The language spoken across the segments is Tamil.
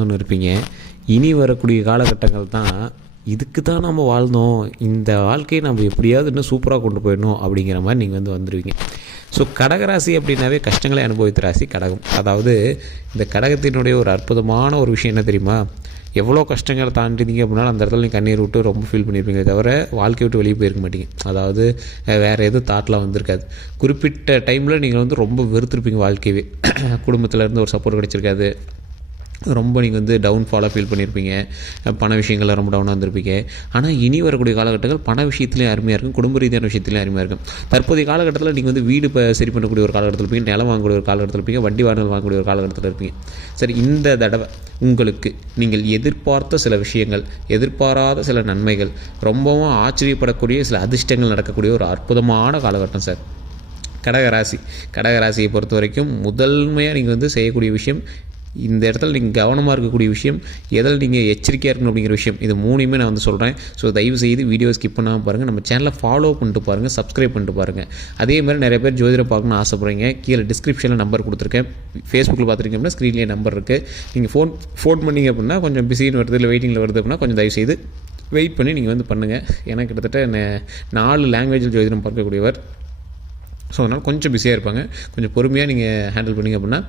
வாழ்ந்தோன்னு இருப்பீங்க. இனி வரக்கூடிய காலகட்டங்கள் தான் இதுக்கு தான் நம்ம வாழ்ந்தோம், இந்த வாழ்க்கையை நம்ம எப்படியாவது இன்னும் சூப்பராக கொண்டு போயிடணும் அப்படிங்கிற மாதிரி நீங்கள் வந்துடுவீங்க. ஸோ கடகராசி அப்படின்னாவே கஷ்டங்களை அனுபவித்த ராசி கடகம். அதாவது இந்த கடகத்தினுடைய ஒரு அற்புதமான ஒரு விஷயம் என்ன தெரியுமா, எவ்வளோ கஷ்டங்களை தாண்டிங்க அப்படின்னாலும் அந்த இடத்துல நீங்கள் கண்ணீர் விட்டு ரொம்ப ஃபீல் பண்ணியிருப்பீங்க, தவிர வாழ்க்கை விட்டு வெளியே போயிருக்க மாட்டீங்க. அதாவது வேறு எதுவும் தாட்லாம் வந்திருக்காது. குறிப்பிட்ட டைமில் நீங்கள் ரொம்ப வெறுத்துருப்பீங்க வாழ்க்கையவே. குடும்பத்தில் இருந்து ஒரு சப்போர்ட் கிடச்சிருக்காது, ரொம்ப நீங்கள் டவுன்ஃபாலாக ஃபீல் பண்ணியிருப்பீங்க, பண விஷயங்களில் ரொம்ப டவுனாக இருந்திருப்பீங்க. ஆனால் இனி வரக்கூடிய காலகட்டங்கள் பண விஷயத்துலேயும் அருமையாக இருக்கும், குடும்ப ரீதியான விஷயத்துலையும் அருமையாக இருக்கும். தற்போதைய காலகட்டத்தில் நீங்கள் வீடு இப்போ சரி பண்ணக்கூடிய ஒரு காலகட்டத்தில் இருப்பீங்க, நிலம் வாங்கக்கூடிய ஒரு காலகட்டத்தில் இருப்பீங்க, வண்டி வாகனங்கள் வாங்கக்கூடிய ஒரு காலகட்டத்தில் இருப்பீங்க. சரி, இந்த தடவை உங்களுக்கு நீங்கள் எதிர்பார்த்த சில விஷயங்கள், எதிர்பாராத சில நன்மைகள், ரொம்பவும் ஆச்சரியப்படக்கூடிய சில அதிர்ஷ்டங்கள் நடக்கக்கூடிய ஒரு அற்புதமான காலகட்டம் சார் கடகராசியை பொறுத்த வரைக்கும் முதன்மையாக நீங்கள் செய்யக்கூடிய விஷயம், இந்த இடத்துல நீங்கள் கவனமாக இருக்கக்கூடிய விஷயம், எதில் நீங்கள் எச்சரிக்கையாக இருக்கணும் அப்படிங்கிற விஷயம், இது மூணுமே நான் சொல்கிறேன். ஸோ தயவு செய்து வீடியோ ஸ்கிப் பண்ணாமல் பாருங்கள், நம்ம சேனலை ஃபாலோ பண்ணிட்டு பாருங்கள், சப்ஸ்கிரைப் பண்ணிட்டு பாருங்கள். அதே மாதிரி நிறைய பேர் ஜோதிடம் பார்க்கணும்னு ஆசைப்படுறீங்க, கீழே டிஸ்கிரிப்ஷனில் நம்பர் கொடுத்துருக்கேன். ஃபேஸ்புக்கில் பார்த்துருக்கீங்க அப்படின்னா ஸ்க்ரீன்லேயே நம்பர் இருக்குது. நீங்கள் ஃபோன் பண்ணிங்க அப்படின்னா கொஞ்சம் பிஸின்னு வருது, இல்லை வெயிட்டிங்கில் வருது அப்படின்னா கொஞ்சம் தயவு செய்து வெயிட் பண்ணி நீங்கள் பண்ணுங்கள். ஏன்னா கிட்டத்தட்ட 4 லாங்குவேஜில் ஜோதிடம் பார்க்கக்கூடியவர். ஸோ அதனால் கொஞ்சம் பிஸியாக இருப்பாங்க, கொஞ்சம் பொறுமையாக நீங்கள் ஹேண்டில் பண்ணிங்க அப்படின்னா,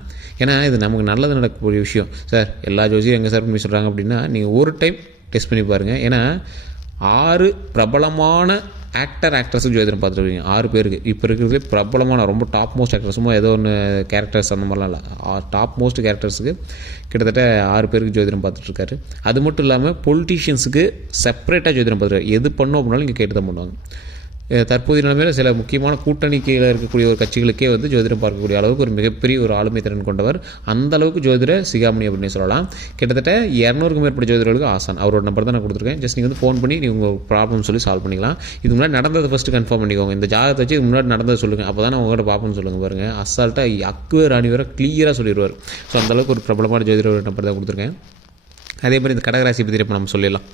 ஏன்னா இது நமக்கு நல்லது நடக்கக்கூடிய விஷயம் சார். எல்லா ஜோசியும் எங்கே சார் பண்ணி சொல்கிறாங்க அப்படின்னா, நீங்கள் ஒரு டைம் டெஸ்ட் பண்ணி பாருங்கள். ஏன்னா 6 பிரபலமான ஆக்ட்ரஸுக்கு ஜோதிடம் பார்த்துருக்கீங்க, 6 பேருக்கு. இப்போ இருக்கிறதுலே பிரபலமான ரொம்ப டாப் மோஸ்ட் ஆக்டர், சும்மா ஏதோ ஒன்று கேரக்டர்ஸ் அந்த மாதிரிலாம் இல்லை, டாப் மோஸ்ட் கேரக்டர்ஸுக்கு கிட்டத்தட்ட 6 பேருக்கு ஜோதிடம் பார்த்துட்ருக்காரு. அது மட்டும் இல்லாமல் பொலிட்டீஷியன்ஸுக்கு செப்பரேட்டாக ஜோதிடம் பார்த்துருக்காரு. எது பண்ணோம் அப்படின்னாலும் இங்கே கேட்டு தான் பண்ணுவாங்க. தற்போதைய நிலைமையில் சில முக்கியமான கூட்டணிக்கையில் இருக்கக்கூடிய ஒரு கட்சிகளுக்கே ஜோதிடம் பார்க்கக்கூடிய அளவுக்கு ஒரு மிகப்பெரிய ஒரு ஆளுமை திறன் கொண்டவர். அந்த அளவுக்கு ஜோதிட சிகாமணி அப்படின்னு சொல்லலாம். கிட்டத்தட்ட 200க்கும் மேற்பட்ட ஜோதிடர்களுக்கு ஆசான். அவரோட நம்பர் தான் நான் கொடுத்துருக்கேன். ஜஸ்ட் நீங்கள் ஃபோன் பண்ணி நீங்கள் உங்கள் ப்ராப்ளம் சொல்லி சால்வ் பண்ணிக்கலாம். இது முன்னாடி நடந்ததை ஃபஸ்ட்டு கன்ஃபார்ம் பண்ணிக்கோங்க. இந்த ஜாதகத்தை வச்சு இது முன்னாடி நடந்ததை சொல்லுங்கள், அப்போ தான் உங்கள்கிட்ட பார்ப்போம்னு சொல்லுங்கள். பாருங்கள், அசால்ட்டாக அக்கு ராணி வர கிளியராக சொல்லிடுவார். ஸோ அந்தளவுக்கு ஒரு பிரபலமான ஜோதிடர் நம்பர் தான் கொடுத்துருக்கேன். அதே மாதிரி இந்த கடகராசி பற்றி இப்போ நம்ம சொல்லிடலாம்.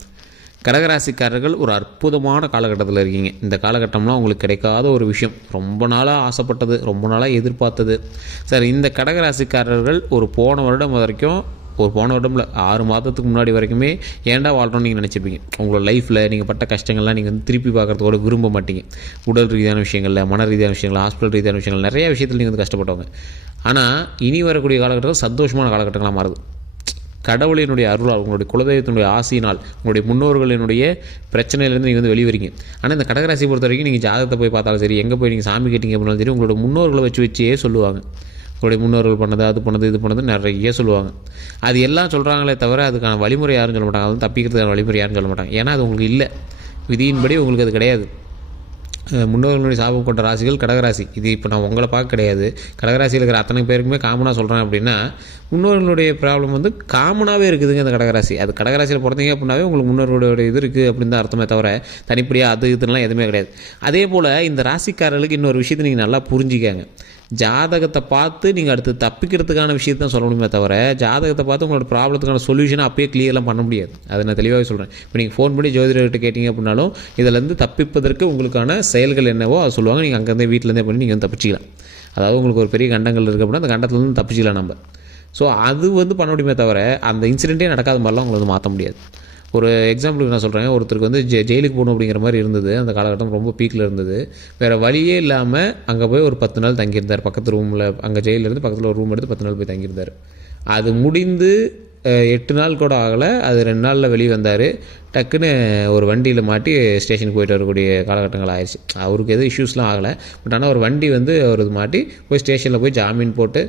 கடகராசிக்காரர்கள் ஒரு அற்புதமான காலகட்டத்தில் இருக்கீங்க. இந்த காலகட்டம்லாம் உங்களுக்கு கிடைக்காத ஒரு விஷயம், ரொம்ப நாளாக ஆசைப்பட்டது, ரொம்ப நாளாக எதிர்பார்த்தது. சார், இந்த கடகராசிக்காரர்கள் போன வருடம் வரைக்கும், போன வருடம்ல 6 மாதத்துக்கு முன்னாடி வரைக்குமே ஏன்டா வாழ்றோம்னு நீங்கள் நினச்சிருப்பீங்க. உங்களோட லைஃப்பில் நீங்கள் பட்ட கஷ்டங்கள்லாம் நீங்கள் திருப்பி பார்க்குறதுக்கூட விரும்ப மாட்டீங்க. உடல் ரீதியான விஷயங்களில், மன ரீதியான விஷயங்கள், ஹாஸ்பிட்டல் ரீதியான விஷயங்கள், நிறைய விஷயத்தில் நீங்கள் கஷ்டப்பட்டவங்க. ஆனால் இனி வரக்கூடிய காலகட்டத்தில் சந்தோஷமான காலகட்டங்களாக மாறுது. கடவுளினுடைய அருளால், உங்களுடைய குலதெய்வத்தினுடைய ஆசையினால், உங்களுடைய முன்னோர்களினுடைய பிரச்சனையிலேருந்து நீங்கள் வெளிவரீங்க. ஆனால் இந்த கடகராசியை பொறுத்த வரைக்கும் நீங்கள் ஜாதகத்தை போய் பார்த்தாலும் சரி, எங்கே போய் நீங்கள் சாமி கேட்டிங்க அப்படின்னாலும் சரி, உங்களோட முன்னோர்களை வச்சே சொல்லுவாங்க. உங்களுடைய முன்னோர்கள் பண்ணது, அது பண்ணது, இது பண்ணது நிறைய சொல்லுவாங்க. அது எல்லாம் சொல்கிறாங்களே தவிர அதுக்கான வழிமுறை யாரும் சொல்ல மாட்டாங்க. அது தப்பிக்கிறதுக்கான வழிமுறை யாரும் சொல்ல மாட்டாங்க. ஏன்னா அது உங்களுக்கு இல்லை, விதியின்படி உங்களுக்கு அது கிடையாது. முன்னோர்களுடைய சாபம் கொண்ட ராசிகள் கடகராசி. இது இப்போ நான் உங்களை பார்க்க கிடையாது, கடகராசியில் இருக்கிற அத்தனை பேருக்குமே காமனாக சொல்கிறேன். அப்படின்னா முன்னோர்களுடைய ப்ராப்ளம் காமனாகவே இருக்குதுங்க அந்த கடகராசி. அது கடகராசியில் பிறந்தீங்க அப்படின்னாவே உங்களுக்கு முன்னோர்களுடைய இது இருக்குது அப்படின்னு தான் அர்த்தமே தவிர தனிப்படியாக அது இதுலாம் எதுவுமே கிடையாது. அதே போல் இந்த ராசிக்காரர்களுக்கு இன்னொரு விஷயத்தை நீங்கள் நல்லா புரிஞ்சிக்காங்க. ஜாதகத்தை பார்த்து நீங்கள் அடுத்து தப்பிக்கிறதுக்கான விஷயத்தை தான் சொல்ல முடியுமே தவிர, ஜாதகத்தை பார்த்து உங்களோட ப்ராப்ளத்துக்கான சொல்யூஷனை அப்பயே கிளியர்லாம் பண்ண முடியாது. அதை நான் தெளிவாகவே சொல்கிறேன். இப்போ நீங்கள் ஃபோன் பண்ணி ஜோதிடர்கிட்ட கேட்டிங்க அப்படின்னாலும் இதிலேருந்து தப்பிப்பதற்கு உங்களுக்கான செயல்கள் என்னவோ அதை சொல்லுவாங்க. நீங்கள் அங்கேருந்தே வீட்டிலேருந்தே பண்ணி நீங்கள் தப்பிச்சிக்கலாம். அதாவது உங்களுக்கு ஒரு பெரிய கண்டங்கள் இருக்குது அப்படின்னா அந்த கண்டத்துலேருந்து தப்பிச்சிக்கலாம் நம்ம. ஸோ அது பண்ண முடியுமே தவிர அந்த இன்சிடென்ட்டே நடக்காத மாதிரிலாம் உங்களை மாற்ற முடியாது. ஒரு எக்ஸாம்பிளுக்கு நான் சொல்கிறேன், ஒருத்தருக்கு ஜெயிலுக்கு போகணும் அப்படிங்கிற மாதிரி இருந்தது. அந்த காலகட்டம் ரொம்ப பீக்கில் இருந்தது. வேறு வழியே இல்லாமல் அங்கே போய் ஒரு 10 நாள் தங்கியிருந்தார். பக்கத்து ரூமில், அங்கே ஜெயிலிருந்து பக்கத்தில் ஒரு ரூம் எடுத்து 10 நாள் போய் தங்கியிருந்தார். அது முடிந்து 8 நாள் கூட ஆகலை, அது 2 நாளில் வெளியே வந்தார். டக்குன்னு ஒரு வண்டியில் மாட்டி ஸ்டேஷனுக்கு போயிட்டு வரக்கூடிய காலகட்டங்கள் ஆயிடுச்சு. அவருக்கு எதுவும் இஷ்யூஸ்லாம் ஆகலை. பட் ஆனால் ஒரு வண்டி அவர் மாட்டி போய் ஸ்டேஷனில் போய் ஜாமீன் போட்டு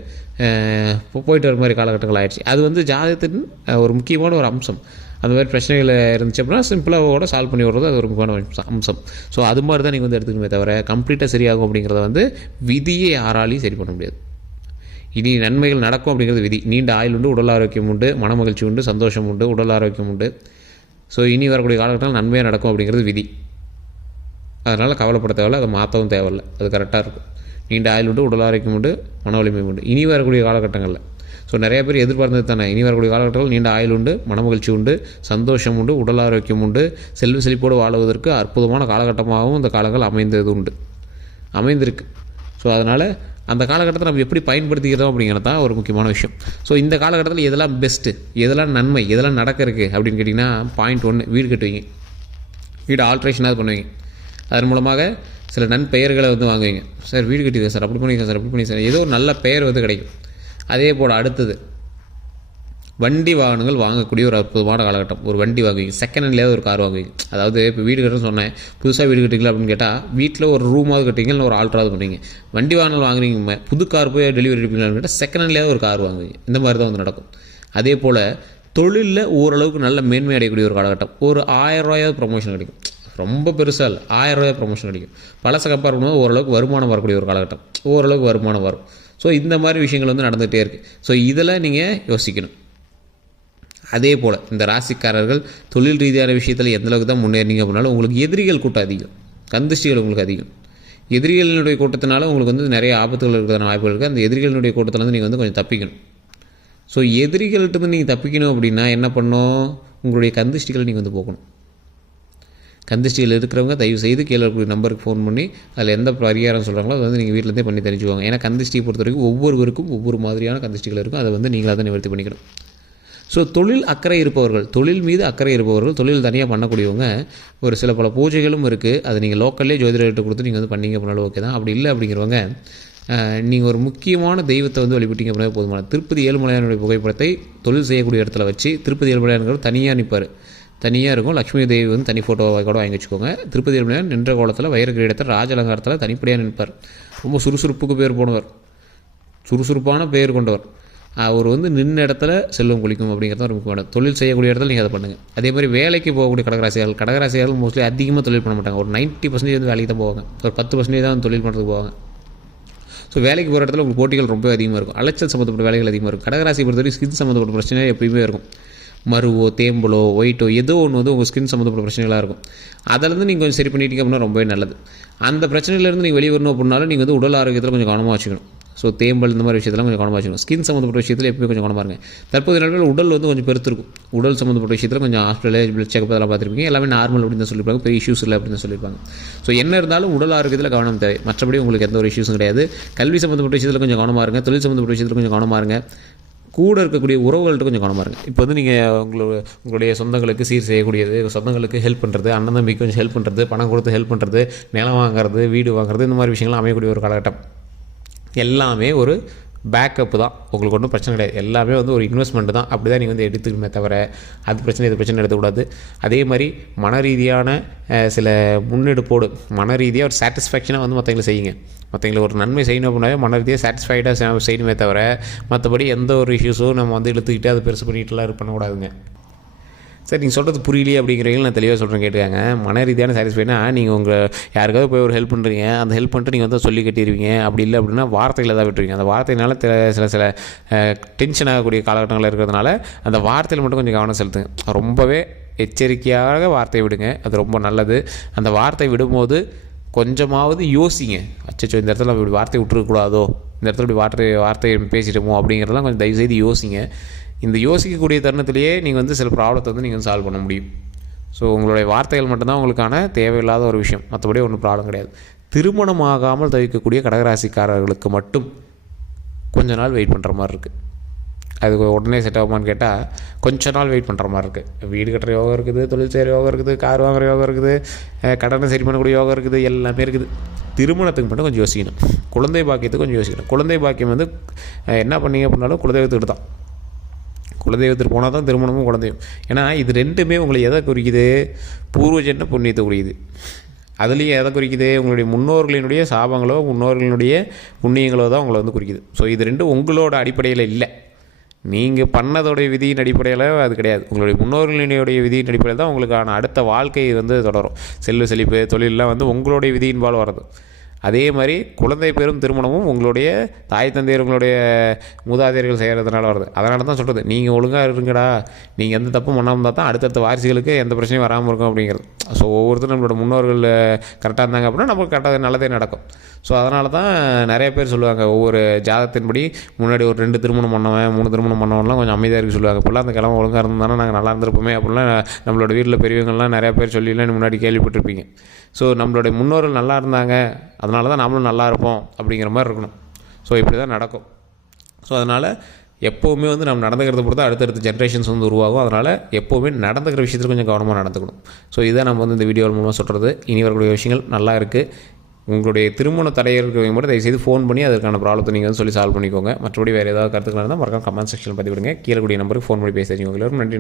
போயிட்டு வர மாதிரி காலகட்டங்கள் ஆயிடுச்சு. அது ஜாதகத்தின் ஒரு முக்கியமான ஒரு அம்சம். அந்த மாதிரி பிரச்சனைகள் இருந்துச்சு அப்படின்னா சிம்பிளாக கூட சால்வ் பண்ணி விடுறது அது ஒரு முக்கியமான அம்சம். ஸோ அது மாதிரி தான் நீங்கள் எடுத்துக்கணுமே தவிர கம்ப்ளீட்டாக சரியாகும் அப்படிங்கிறத விதியை யாராலையும் சரி பண்ண முடியாது. இனி நன்மைகள் நடக்கும் அப்படிங்கிறது விதி. நீண்ட ஆயுள் உண்டு, உடல் ஆரோக்கியம் உண்டு, மன மகிழ்ச்சி உண்டு, சந்தோஷம் உண்டு, உடல் ஆரோக்கியம் உண்டு. ஸோ இனி வரக்கூடிய காலகட்டத்தில் நன்மையாக நடக்கும் அப்படிங்கிறது விதி. அதனால் கவலைப்பட தேவையில்லை, அதை மாற்றவும் தேவையில்லை, அது கரெக்டாக இருக்கும். நீண்ட ஆயுள் உண்டு, உடல் ஆரோக்கியம் உண்டு, மன வலிமை உண்டு இனி வரக்கூடிய காலகட்டங்களில். ஸோ நிறைய பேர் எதிர்பார்த்தது தானே, இனி வரக்கூடிய காலகட்டத்தில் நீண்ட ஆயுள் உண்டு, மனமகிழ்ச்சி உண்டு, சந்தோஷம் உண்டு, உடல் ஆரோக்கியம் உண்டு, செல்வ செழிப்போடு வாழுவதற்கு அற்புதமான காலகட்டமாகவும் இந்த காலங்கள் அமைந்திருக்கு. ஸோ அதனால் அந்த காலகட்டத்தை நம்ம எப்படி பயன்படுத்திக்கிறோம் அப்படிங்கிறது தான் ஒரு முக்கியமான விஷயம். ஸோ இந்த காலகட்டத்தில் எதெல்லாம் பெஸ்ட்டு, எதெல்லாம் நன்மை, எதெல்லாம் நடக்கிறதுக்கு அப்படின்னு கேட்டிங்கன்னா, பாயிண்ட் 1, வீடு கட்டுவீங்க, வீடு ஆல்ட்ரேஷனாக பண்ணுவீங்க. அதன் மூலமாக சில நன்பெயர்களை வந்து வாங்குவீங்க. சார் வீடு கட்டிடுங்க சார், அப்படி பண்ணிங்க சார், அப்படி பண்ணி சார், ஏதோ ஒரு நல்ல பெயர் வந்து கிடைக்கும். அதே போல் அடுத்தது வண்டி வாகனங்கள் வாங்கக்கூடிய ஒரு அற்புதமான காலகட்டம். ஒரு வண்டி வாங்குவீங்க, செகண்ட் ஹேண்ட்லேயாவது ஒரு கார் வாங்குவீங்க. அதாவது இப்போ வீடு கட்டுறேன்னு சொன்னேன், புதுசாக வீடு கட்டிங்களா அப்படின்னு கேட்டால் வீட்டில் ஒரு ரூமாவது கட்டிங்க, இல்லை ஒரு ஆல்ட்ராவது பண்ணுவீங்க. வண்டி வாகனங்கள் வாங்குறீங்க, புது கார் போய் டெலிவரி எடுப்பீங்களான்னு கேட்டால் செகண்ட் ஹேண்ட்லேயாவது ஒரு கார் வாங்குவீங்க. இந்த மாதிரி தான் வந்து நடக்கும். அதே போல் தொழிலில் ஓரளவுக்கு நல்ல மேன்மை அடையக்கூடிய ஒரு காலகட்டம். ஒரு 1000 ரூபாயாவது ப்ரொமோஷன் கிடைக்கும். ரொம்ப பெருசாக இல்லை, 1000 ரூபாய் ப்ரொமோஷன் கிடைக்கும். பழசை கம்பேர் பண்ணும்போது ஓரளவுக்கு வருமானம் வரக்கூடிய ஒரு காலகட்டம், ஓரளவுக்கு வருமானம் வரும். ஸோ இந்த மாதிரி விஷயங்கள் வந்து நடந்துகிட்டே இருக்குது. ஸோ இதில் நீங்கள் யோசிக்கணும். அதே போல் இந்த ராசிக்காரர்கள் தொழில் ரீதியான விஷயத்தில் எந்தளவுக்கு தான் முன்னேறிங்க அப்படின்னாலும் உங்களுக்கு எதிரிகள் கூட்டம் அதிகம், கந்திஷ்டிகள் உங்களுக்கு அதிகம். எதிரிகளினுடைய கூட்டத்தினால உங்களுக்கு வந்து நிறைய ஆபத்துகள் இருக்கிறதான வாய்ப்புகள் இருக்குது. அந்த எதிரிகளினுடைய கூட்டத்தில் வந்து நீங்கள் வந்து கொஞ்சம் தப்பிக்கணும். ஸோ எதிரிகள்கிட்ட நீங்கள் தப்பிக்கணும் அப்படின்னா என்ன பண்ணணும், உங்களுடைய கந்திஷ்டிகளை நீங்கள் வந்து போக்கணும். கந்திஷ்டிகள் இருக்கிறவங்க தயவு செய்து கீழே இருக்கக்கூடிய நம்பருக்கு ஃபோன் பண்ணி அதில் எந்த பரிகாரம் சொல்கிறாங்களோ அதை வந்து நீங்கள் வீட்டிலேருந்தே பண்ணி தெரிஞ்சுக்குவாங்க. ஏன்னா கந்திஷ்டியை பொறுத்த வரைக்கும் ஒவ்வொருவருக்கும் ஒவ்வொரு மாதிரியான கந்திஷ்டிகள் இருக்கும். அதை வந்து நீங்களாக தான் நிவர்த்தி பண்ணிக்கணும். ஸோ தொழில் அக்கறை இருப்பவர்கள், தொழில் மீது அக்கறை இருப்பவர்கள், தொழில் தனியாக பண்ணக்கூடியவங்க ஒரு சில பல பூஜைகளும் இருக்குது. அதை நீங்கள் லோக்கல்லே ஜோதிடர்கிட்ட கொடுத்து நீங்கள் வந்து பண்ணிங்க அப்படின்னாலும் ஓகே தான். அப்படி இல்லை அப்படிங்கிறவங்க நீங்கள் ஒரு முக்கியமான தெய்வத்தை வந்து வழிபட்டிங்க அப்படின்னா போதுமான. திருப்பதி ஏழுமலையானுடைய புகைப்படத்தை தொழில் செய்யக்கூடிய இடத்துல வச்சு, திருப்பதி ஏழுமலையான்கள் தனியாக நிற்பார், தனியாக இருக்கும். லட்சுமி தேவி வந்து தனி ஃபோட்டோவை கூட வாங்கி வச்சுக்கோங்க. திருப்பதி ஏழுமலையான் நின்ற கோலத்தில் வைர கிரீடத்தில் ராஜ அலங்காரத்தில் தனிப்படியாக நிற்பார். ரொம்ப சுறுசுறுப்புக்கு பேர் போனவர், சுறுசுறுப்பான பேர் கொண்டவர். அவர் வந்து நின்ன இடத்துல செல்வம் குளிக்கும் அப்படிங்கிறது ஒரு முக்கியமான. தொழில் செய்யக்கூடிய இடத்துல நீங்கள் அதை பண்ணுங்கள். அதே மாதிரி வேலைக்கு போகக்கூடிய கடகராசிகள் மோஸ்ட்லி அதிகமாக தொழில் பண்ண மாட்டாங்க. ஒரு 90% வந்து வேலைக்கு தான் போவாங்க, ஒரு 10% தான் தொழில் பண்ணுறதுக்கு போவாங்க. ஸோ வேலைக்கு போகிற இடத்துல உங்களுக்கு போட்டிகள் ரொம்ப அதிகமாக இருக்கும், அலைச்சல் சம்மந்தப்பட்ட வேலைகள் அதிகமாக இருக்கும். கடகராசி பொறுத்தவரை ஸ்கின் சம்மந்தப்பட்ட பிரச்சனை எப்பயுமே இருக்கும். மருவோ தேம்பலோ ஒயிட்டோ ஏதோ ஒன்று வந்து உங்கள் ஸ்கின் சம்மந்தப்பட்ட பிரச்சனைகளாக இருக்கும். அதிலேருந்து நீங்கள் கொஞ்சம் சரி பண்ணிட்டீங்க அப்படின்னா ரொம்பவே நல்லது. அந்த பிரச்சனையிலேருந்து நீங்கள் வெளியே வரணும் அப்படின்னாலும் நீங்கள் வந்து உடல் ஆரோக்கியத்தில் கொஞ்சம் கவனமாக வச்சுக்கணும். ஸோ தேம்பல் இந்த மாதிரி விஷயத்தெல்லாம் கொஞ்சம் கவனமாக வச்சுக்கணும். ஸ்கின் சம்மந்தப்பட்ட விஷயத்தில் எப்பவுமே கொஞ்சம் கவனமாக இருங்க. தற்போதைய நாட்களில் உடல் வந்து கொஞ்சம் பெருத்திருக்கும். உடல் சம்மந்தப்பட்ட விஷயத்தில் கொஞ்சம் ஹாஸ்பிட்டலில் பிளட் செக்அப் அதெல்லாம் பார்த்துருப்பீங்க. எல்லாமே நார்மல் அப்படின்னு தான் சொல்லியிருப்பாங்க, பெரிய இஷ்யூஸ் இல்லை அப்படின்னு தான் சொல்லியிருப்பாங்க. ஸோ என்ன இருந்தாலும் உடல் ஆரோக்கியத்தில் கவனம் தேவை. மற்றபடி உங்களுக்கு எந்த ஒரு இஷ்யூஸும் கிடையாது. கல்வி சம்மந்தப்பட்ட விஷயத்தில் கொஞ்சம் கவனமாக இருங்க. தொழில் சம்மந்தப்பட்ட விஷயத்தில் கொஞ்சம் கவனமாக இருங்க. கூட இருக்கக்கூடிய உறவுகள்கிட்ட கொஞ்சம் கவனமாக இருங்க. இப்போ வந்து நீங்கள் உங்களுடைய சொந்தங்களுக்கு சீர் செய்யக்கூடியது, சொந்தங்களுக்கு ஹெல்ப் பண்ணுறது, அண்ணன் தம்பிக்கு கொஞ்சம் ஹெல்ப் பண்ணுறது, பணம் கொடுத்து ஹெல்ப் பண்ணுறது, நிலம் வாங்குறது, வீடு வாங்குறது, இந்த மாதிரி விஷயங்கள்லாம் அமையக்கூடிய ஒரு காலகட்டம். எல்லாமே ஒரு பேக்கப்பு தான், உங்களுக்கு ஒன்றும் பிரச்சனை கிடையாது. எல்லாமே வந்து ஒரு இன்வெஸ்ட்மெண்ட் தான். அப்படி தான் நீங்கள் வந்து எடுத்துக்கணுமே தவிர அது பிரச்சனை இது பிரச்சனை எடுத்துக்கூடாது. அதே மாதிரி மன ரீதியான சில முன்னெடுப்போடு மன ரீதியாக ஒரு சாட்டிஸ்ஃபேக்ஷனாக வந்து மற்றவங்களை செய்யுங்க. மற்றவங்களுக்கு ஒரு நன்மை செய்யணும் அப்படின்னாவே மன ரீதியாக சாட்டிஸ்ஃபைடாக செய்யணுமே தவிர மற்றபடி எந்த ஒரு இஷ்யூஸும் நம்ம வந்து இழுத்துக்கிட்டு அதை பெருசு பண்ணிட்டுலாம் பண்ணக்கூடாதுங்க. சார் நீங்கள் சொல்கிறது புரியலையே அப்படிங்கிறவங்க நான் தெளிவாக சொல்கிறேன், கேட்டுக்காங்க. மன ரீதியான சாட்டிஸ்ஃபைனா நீங்கள் உங்கள் யாருக்காவது போய் ஒரு ஹெல்ப் பண்ணுறீங்க, அந்த ஹெல்ப் பண்ணிட்டு நீங்கள் வந்து சொல்லி கட்டிடுவீங்க. அப்படி இல்லை அப்படின்னா வார்த்தைகளை தான் விட்டுருவீங்க. அந்த வார்த்தையினால சில டென்ஷன் ஆகக்கூடிய காலகட்டங்கள் இருக்கிறதுனால அந்த வார்த்தையில் மட்டும் கொஞ்சம் கவனம் செலுத்துங்க. ரொம்பவே எச்சரிக்கையாக வார்த்தையை விடுங்க, அது ரொம்ப நல்லது. அந்த வார்த்தை விடும்போது கொஞ்சமாவது யோசிங்க. அச்சோ இந்த இடத்துல நம்ம இப்படி வார்த்தை விட்டுருக்கக்கூடாதோ, இந்த இடத்துல இப்படி வார்த்தையை பேசிட்டோமோ அப்படிங்கிறதெல்லாம் கொஞ்சம் தயவுசெய்து யோசிங்க. இந்த யோசிக்கக்கூடிய தருணத்திலேயே நீங்கள் வந்து சில ப்ராப்ளத்தை வந்து நீங்கள் சால்வ் பண்ண முடியும். ஸோ உங்களுடைய வார்த்தைகள் மட்டும்தான் உங்களுக்கான தேவையில்லாத ஒரு விஷயம், மற்றபடி ஒன்றும் ப்ராப்ளம் கிடையாது. திருமணமாகாமல் தவிர்க்கக்கூடிய கடகராசிக்காரர்களுக்கு மட்டும் கொஞ்ச நாள் வெயிட் பண்ணுற மாதிரி இருக்குது. அது உடனே செட் ஆகுமான்னு கேட்டால் கொஞ்ச நாள் வெயிட் பண்ணுற மாதிரி இருக்குது. வீடு கட்டுற யோகம் இருக்குது, தொழில் செய்கிற யோகம் இருக்குது, கார் வாங்குகிற யோகம் இருக்குது, கடனை சரி பண்ணக்கூடிய யோகம் இருக்குது, எல்லாமே இருக்குது. திருமணத்துக்கு மட்டும் கொஞ்சம் யோசிக்கணும். குழந்தை பாக்கியத்துக்கு கொஞ்சம் யோசிக்கணும். குழந்தை பாக்கியம் வந்து என்ன பண்ணீங்க அப்படின்னாலும் குலதெய்வத்துக்கு தான். குலதெய்வத்துக்கு போனால் தான் திருமணமும் குழந்தையும். ஏன்னா இது ரெண்டுமே உங்களை எதை குறிக்குது, பூர்வஜன்ம புண்ணியத்தை குறிக்குது. அதுலேயும் எதை குறிக்குது, உங்களுடைய முன்னோர்களினுடைய சாபங்களோ முன்னோர்களினுடைய புண்ணியங்களோ தான் உங்களை வந்து குறிக்குது. ஸோ இது ரெண்டும் உங்களோட அடிப்படையில் இல்லை, நீங்கள் பண்ணதோடைய விதியின் அடிப்படையில் அது கிடையாது. உங்களுடைய முன்னோர்களினுடைய விதியின் அடிப்படையில் தான் உங்களுக்கான அடுத்த வாழ்க்கை வந்து தொடரும். செல்வ செழிப்பு தொழிலெலாம் வந்து உங்களுடைய விதியின்பால் வர்றது. அதே மாதிரி குழந்தை பெறும் திருமணமும் உங்களுடைய தாய் தந்தையர் உங்களுடைய மூதாதையர்கள் செய்கிறதுனால வருது. அதனால தான் சொல்கிறது, நீங்கள் ஒழுங்காக இருங்கடா, நீங்கள் எந்த தப்பும் பண்ணாமல் இருந்தால் தான் அடுத்தடுத்த வாரிசுகளுக்கு எந்த பிரச்சனையும் வராமல் இருக்கும் அப்படிங்கிறது. ஸோ ஒவ்வொருத்தரும் நம்மளோட முன்னோர்கள் கரெக்டாக இருந்தாங்க அப்படின்னா நமக்கு கரெக்டாக நல்லதே நடக்கும். ஸோ அதனால தான் நிறைய பேர் சொல்லுவாங்க, ஒவ்வொரு ஜாதகத்தின்படி முன்னாடி ஒரு 2 திருமணம் பண்ணவன் 3 திருமணம் பண்ணவன்லாம் கொஞ்சம் அமைதியாக இருக்க சொல்லுவாங்க. இப்போல்லாம் அந்த கிழமை ஒழுங்காக இருந்தானா நாங்கள் நல்லா இருந்திருப்போமே அப்படிலாம் நம்மளோட வீட்டில் பெரியவங்கள்லாம் நிறையா பேர் சொல்லிலாம் முன்னாடி கேள்விப்பட்டிருப்பீங்க. ஸோ நம்மளுடைய முன்னோர்கள் நல்லா இருந்தாங்க, அதனால தான் நாமளும் நல்லா இருப்போம் அப்படிங்கிற மாதிரி இருக்கணும். ஸோ இப்படி தான் நடக்கும். ஸோ அதனால் எப்போவுமே வந்து நம்ம நடந்துக்கிறத பொறுத்து அடுத்தடுத்த ஜென்ரேஷன்ஸ் வந்து உருவாகும். அதனால் எப்போவுமே நடந்துக்கிற விஷயத்தில் கொஞ்சம் கவனமாக நடந்துக்கணும். ஸோ இதான் நம்ம வந்து இந்த வீடியோ மூலமாக சொல்கிறது. இனி வரக்கூடிய விஷயங்கள் நல்லா இருக்குது. உங்களுடைய திருமண தடையாக இருக்கிறவங்க மட்டும் தயவுசெய்து ஃபோன் பண்ணி அதற்கான ப்ராப்ளத்தை நீங்கள் வந்து சொல்லி சால்வ் பண்ணிக்கோங்க. மற்றபடி வேறு ஏதாவது கருத்துக்கள் இருந்தால் மறக்காம கமெண்ட் செக்ஷனில் பதிவிடுங்க. கீழே கூடிய நம்பருக்கு ஃபோன் பண்ணி பேசி தெரிஞ்சுக்கோங்க. நன்றி.